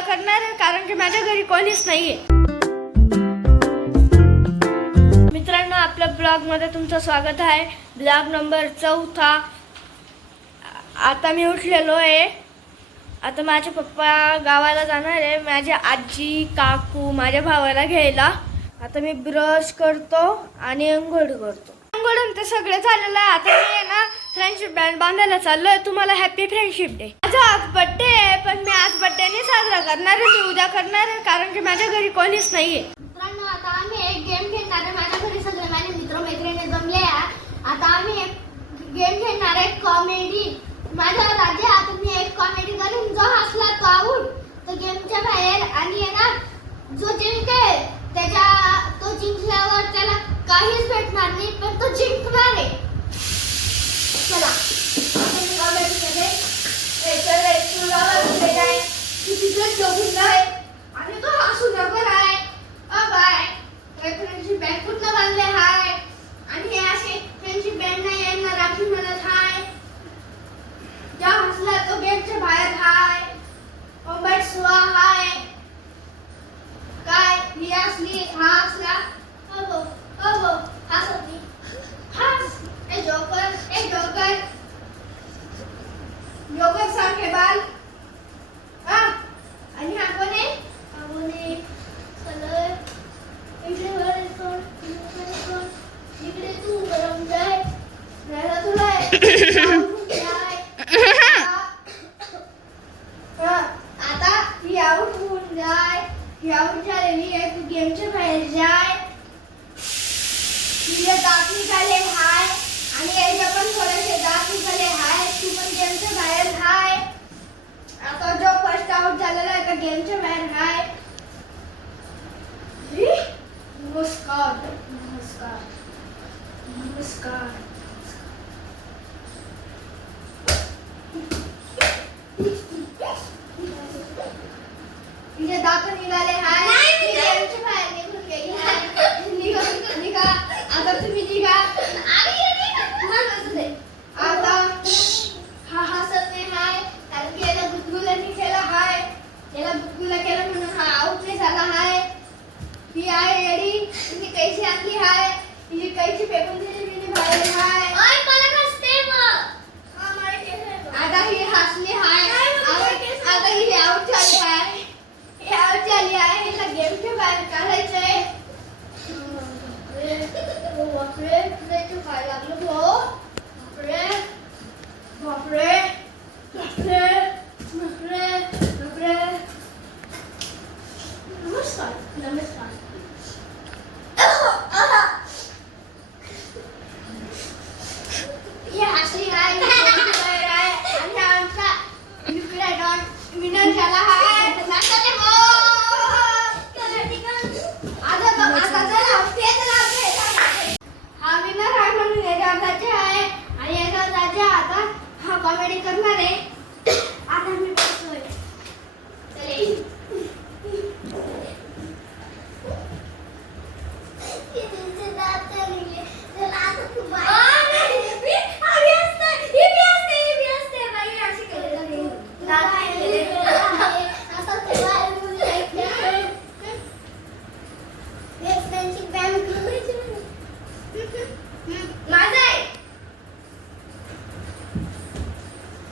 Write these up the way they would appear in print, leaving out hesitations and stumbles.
उद्या करणार आहे, कारण की माझ्या घरी कोणीच नाहीये. मित्रांनो, आपल्या ब्लॉगमध्ये तुमचं स्वागत आहे. Blog number 4. आता मी उठलेलो आहे. आता माझे पप्पा गावाला जाणार आहे, माझी आजी काकू माझ्या भावाला घ्यायला. आता मी ब्रश करतो आणि अंघोळ करतो. अंघोळून ते सगळं झालेलं आहे. आता मी आहे ना फ्रेंडशिप बँड बांधायला चाललोय. तुम्हाला हॅपी फ्रेंडशिप डे. माझा आज बर्थडे आहे, पण मी आज बर्थडे नाही साजरा करणार आहे, मी उद्या करणार आहे, कारण की माझ्या घरी कोणीच नाहीये. मित्रांनो, आता आम्ही एक गेम खेळणार आहे. माझ्या घरी सगळे माझे मित्र मैत्रिणी जमले आहे. आता आम्ही एक गेम खेळणार आहे, कॉमेडी. माझा राजा, आता मी एक कॉमेडी करून जो हसला तो आऊट, तो गेमच्या बाहेर. आणि आहे ना, जो जिंकेल तो जिंकल्यावर त्याला काहीच भेटणार नाही, पण तो जिंकणार आहे. चला आता मी कॉमेडी मध्ये आणि तो हसू नको आहे. बाय फ्रेंडशिप बँड कुठलं बांधले हाय. आणि हे असे फ्रेंडशिप बँड नाही यांना राखी म्हणत हाय. ज्या हसला तो गेटच्या बाहेर हाय. कॉम्बॅट सुवा हाय. काय ही असली हा असला हसती हस. ए जोकर जोकर सारखे बाल. आणि हा कोण आहे? कलर इकडे वर सोड, इकडे तू गरम जाय. राहिला तुला आता ही आऊट होऊन जाय. ही आऊट झालेली आहे, तू गेमच्या बाहेर जाय. तुझे दात निघाले हाय आणि याच्या पण थोडेसे दात निघाले हाय. तू पण गेमच्या बाहेर हाय. आता जो फर्स्ट आउट झालेला आहे तो गेमच्या बाहेर हाय. नमस्कार नमस्कार नमस्कार. तुझे दात निघाले हाय. गेमच्या बाहेर निघून गेली हाय. निघा आता तुम्ही निघा. आता हा हसत नाही हाय, कारण की याला बुलबुलांनी केला हाय. याला बुलबुला केला म्हणून हा आऊट नाही झाला हाय. ही आहे येडी, तिने कैची आणली हाय. तिची कैची फेकून दिली तिने बाहेर हाय. आता ही हसली हाय. आता ही आऊट झाली हाय. ही आऊट झाली आहे. हिला गेमच्या बाहेर काढायचंय. बापरे तुझं काय लागलं भाऊ. बापरे बापरे बापरे बापरे बापरे. नमस्कार नमस्कार. ये हसली हाय. आणि आमचा विनर झाला हाय. हा विनर आहे म्हणून याचा राजा आहे. आणि याचा राजा आता हा कॉमेडी करणार आहे. आता मी बसलोय. माझा आहे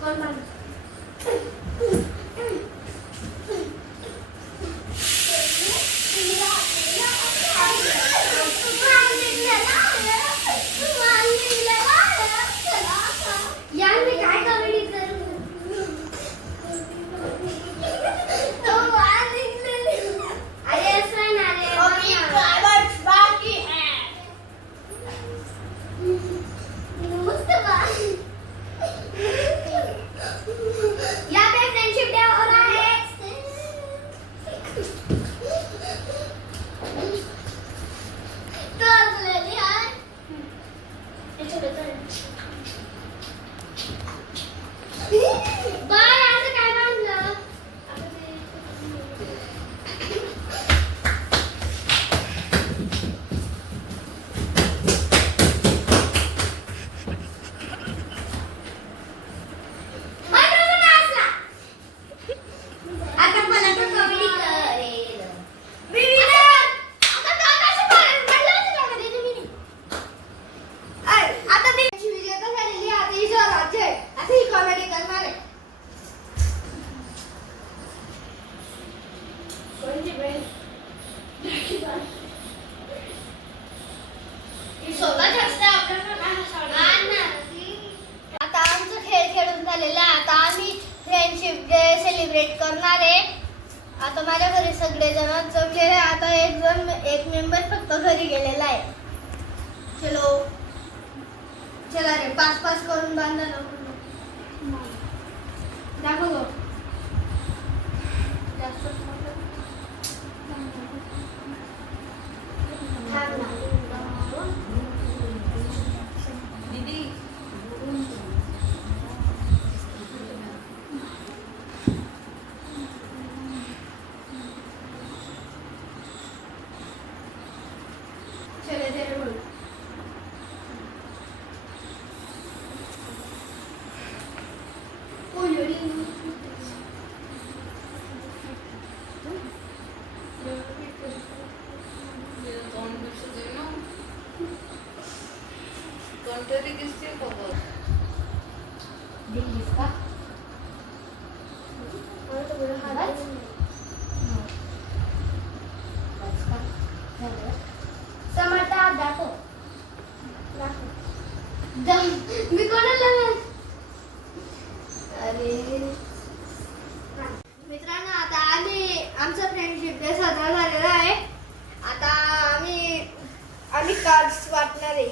कोण माझा. आता आमचं खेळ खेळून झालेला आहे. आता आम्ही फ्रेंडशिप डे सेलिब्रेट करणार आहे. आता माझ्या घरी सगळे जण जमलेले. आता एक मेंबर फक्त घरी गेलेला आहे. चला रे, पाच करून बांधा नको दाखव गं. जास्त थांब ना. चले तेरे बोल. समर्था दाखव. मी कोणाला अरे मित्रांनो, आता आमचा फ्रेंडशिप डे साजरा झालेला आहे. आता आम्ही कार्ड्स वाटणार आहे.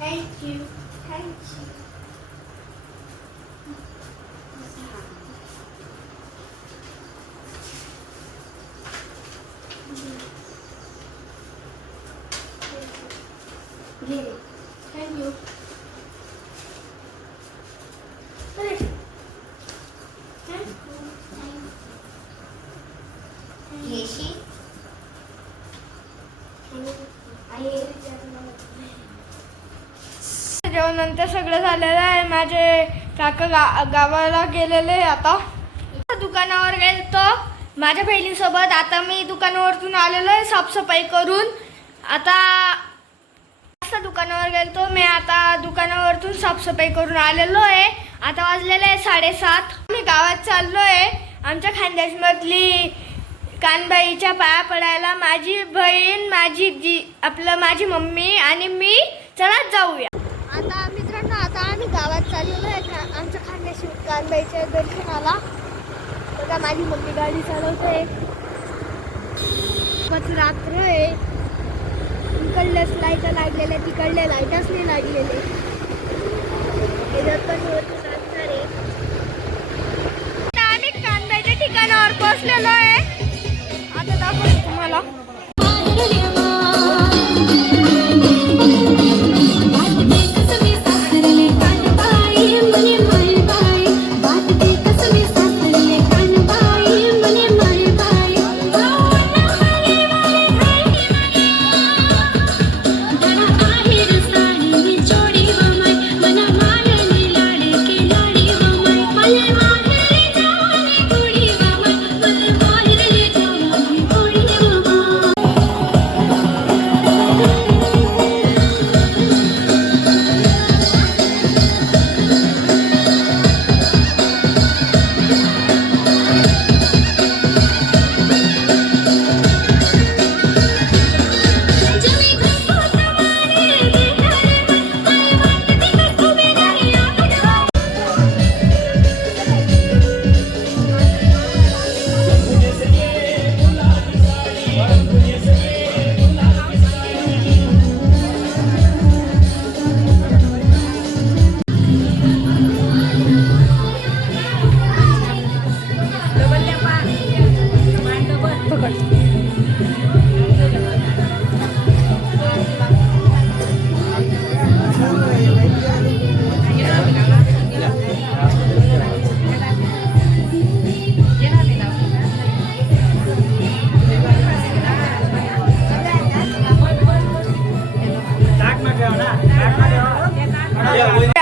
थँक्यू. थँक्यू. जेवणानंतर सगळं झालेलं आहे. माझे काका गावाला गेलेले. आता दुकानावर गेलतो माझ्या बहिणीसोबत. आता मी दुकानावरतून आलेलो आहे साफसफाई करून. आता दुकानावर गेलतो मी. आता दुकानावरतून साफसफाई करून आलेलो आहे. आता वाजलेले आहे 7:30. मी गावात चाललो आहे. आमच्या खानदेशमधली कानबाईच्या पाया पडायला माझी बहीण, माझी मम्मी आणि मी. चला जाऊया. आता मित्रांनो, आता आम्ही गावात चाललेलो आहे. आमच्या खानदेशी कानबाईच्या दर्शनाला. बघा माझी मम्मी गाडी चालवते. रात्र आहे. इकडल्याच लाईट लागलेल्या, तिकडल्या लाईटच नाही लागलेले. आम्ही कानबाईच्या ठिकाणावर पोहोचलेलो आहे. आता दाखवतो तुम्हाला.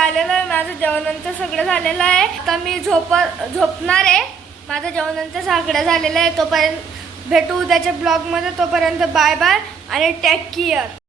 आलेलं आहे. माझं जेवणाचं सगळं झालेलं आहे. आता मी झोपणार आहे. माझं जेवणाचं सगळं झालेलं आहे. तोपर्यंत भेटू उद्याच्या ब्लॉगमध्ये. तोपर्यंत बाय बाय आणि टेक केअर.